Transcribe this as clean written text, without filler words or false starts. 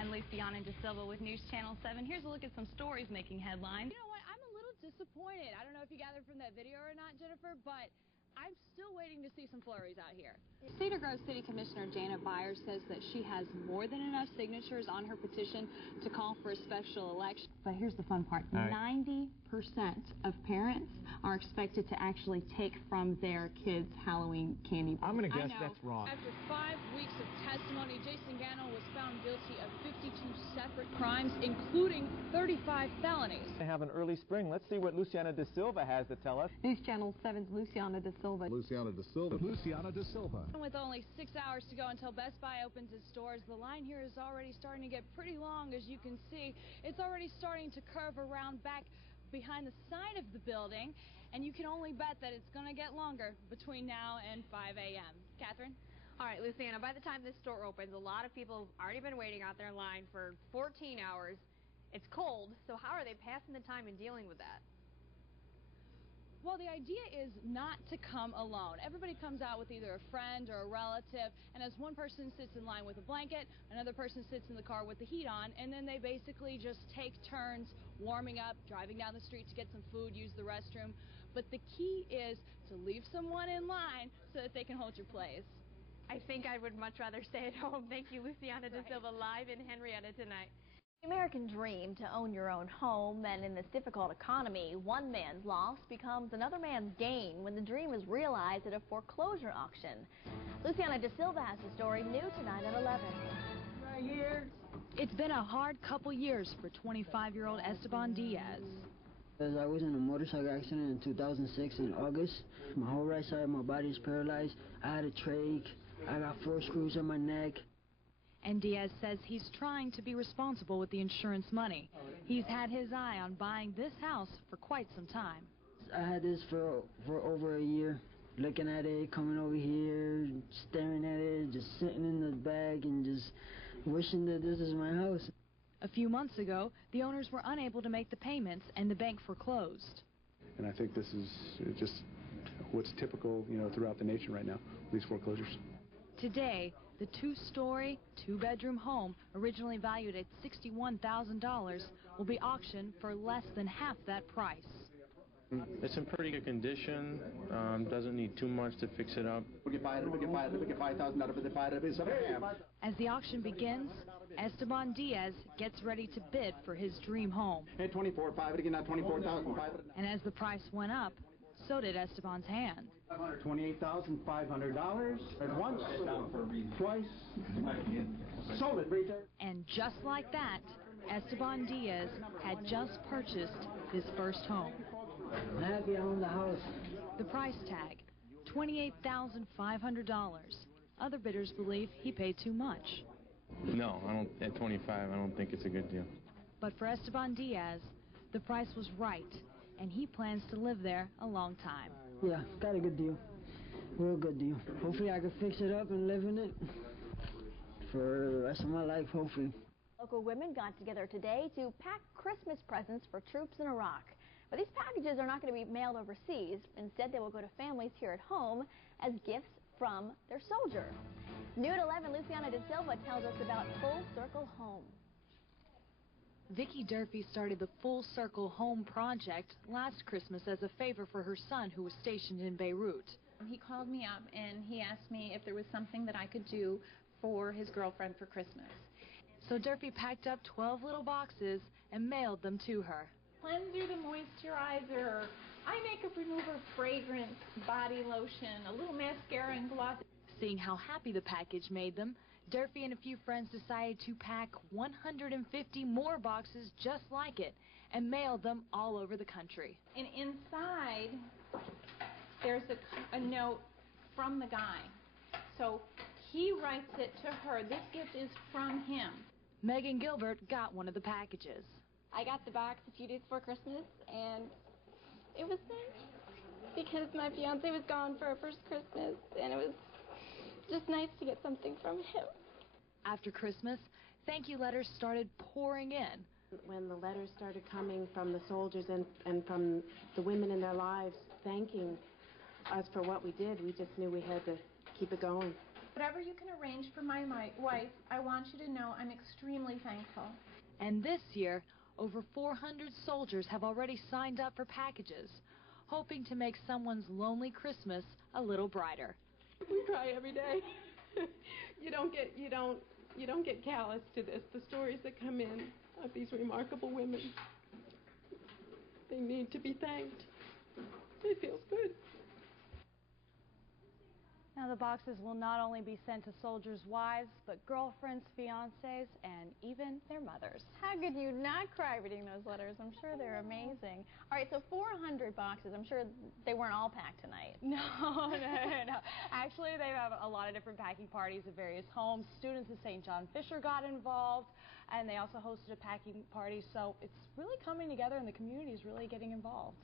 I'm Luciana De Silva with News Channel 7. Here's a look at some stories making headlines. You know what? I'm a little disappointed. I don't know if you gathered from that video or not, Jennifer, but I'm still waiting to see some flurries out here. Cedar Grove City Commissioner Janet Byers says that she has more than enough signatures on her petition to call for a special election. But here's the fun part. 90% of parents are expected to actually take from their kids' Halloween candy. I'm going to guess that's wrong. After 5 weeks of testimony, Jason Gano was found guilty of 52 separate crimes, including 35 felonies. To have an early spring. Let's see what Luciana De Silva has to tell us. News Channel 7's Luciana De Silva. Luciana De Silva. Luciana De Silva. With only 6 hours to go until Best Buy opens its doors, the line here is already starting to get pretty long, as you can see. It's already starting to curve around back behind the side of the building, and you can only bet that it's going to get longer between now and 5 a.m. Catherine? All right, Luciana, by the time this store opens, a lot of people have already been waiting out there in line for 14 hours. It's cold, so how are they passing the time and dealing with that? Well, the idea is not to come alone. Everybody comes out with either a friend or a relative, and as one person sits in line with a blanket, another person sits in the car with the heat on, and then they basically just take turns warming up, driving down the street to get some food, use the restroom. But the key is to leave someone in line so that they can hold your place. I think I would much rather stay at home. Thank you, Luciana De Silva, live in Henrietta tonight. The American dream to own your own home, and in this difficult economy, one man's loss becomes another man's gain when the dream is realized at a foreclosure auction. Luciana De Silva has the story, new tonight at 11. Right here. It's been a hard couple years for 25-year-old Esteban Diaz. I was in a motorcycle accident in 2006 in August. My whole right side of my body is paralyzed. I had a trach. I got 4 screws on my neck. And Diaz says he's trying to be responsible with the insurance money. He's had his eye on buying this house for quite some time. I had this for over a year, looking at it, coming over here, staring at it, just sitting in the bag and just wishing that this is my house. A few months ago, the owners were unable to make the payments and the bank foreclosed. And I think this is just what's typical, throughout the nation right now, these foreclosures. Today, the 2-story, 2-bedroom home, originally valued at $61,000, will be auctioned for less than half that price. It's in pretty good condition. Doesn't need too much to fix it up. As the auction begins, Esteban Diaz gets ready to bid for his dream home. Hey, 24.5 again, not 24,000. And as the price went up, so did Esteban's hand. $28,500 at once, twice, sold it, Rita. And just like that, Esteban Diaz had just purchased his first home. I'm happy I own the house. The price tag, $28,500. Other bidders believe he paid too much. No, I don't. At 25, I don't think it's a good deal. But for Esteban Diaz, the price was right, and he plans to live there a long time. Yeah, got a good deal. Real good deal. Hopefully I can fix it up and live in it for the rest of my life, hopefully. Local women got together today to pack Christmas presents for troops in Iraq. But these packages are not going to be mailed overseas. Instead, they will go to families here at home as gifts from their soldier. New at 11, Luciana De Silva tells us about Full Circle Home. Vicki Durfee started the Full Circle Home project last Christmas as a favor for her son who was stationed in Beirut. He called me up and he asked me if there was something that I could do for his girlfriend for Christmas. So Durfee packed up 12 little boxes and mailed them to her. Cleanser, the moisturizer, eye makeup remover, fragrance, body lotion, a little mascara and gloss. Seeing how happy the package made them, Durfee and a few friends decided to pack 150 more boxes just like it and mailed them all over the country. And inside, there's a note from the guy. So he writes it to her. This gift is from him. Megan Gilbert got one of the packages. I got the box a few days before Christmas, and it was nice because my fiance was gone for our first Christmas, and it was just nice to get something from him. After Christmas, thank you letters started pouring in. When the letters started coming from the soldiers and from the women in their lives thanking us for what we did, we just knew we had to keep it going. Whatever you can arrange for my wife, I want you to know I'm extremely thankful. And this year, over 400 soldiers have already signed up for packages, hoping to make someone's lonely Christmas a little brighter. We cry every day. You don't get callous to this. The stories that come in of these remarkable women, they need to be thanked. It feels good. Now the boxes will not only be sent to soldiers' wives, but girlfriends, fiancés, and even their mothers. How could you not cry reading those letters? I'm sure they're amazing. All right, so 400 boxes. I'm sure they weren't all packed tonight. No. Actually, they have a lot of different packing parties at various homes. Students at St. John Fisher got involved, and they also hosted a packing party. So it's really coming together, and the community is really getting involved.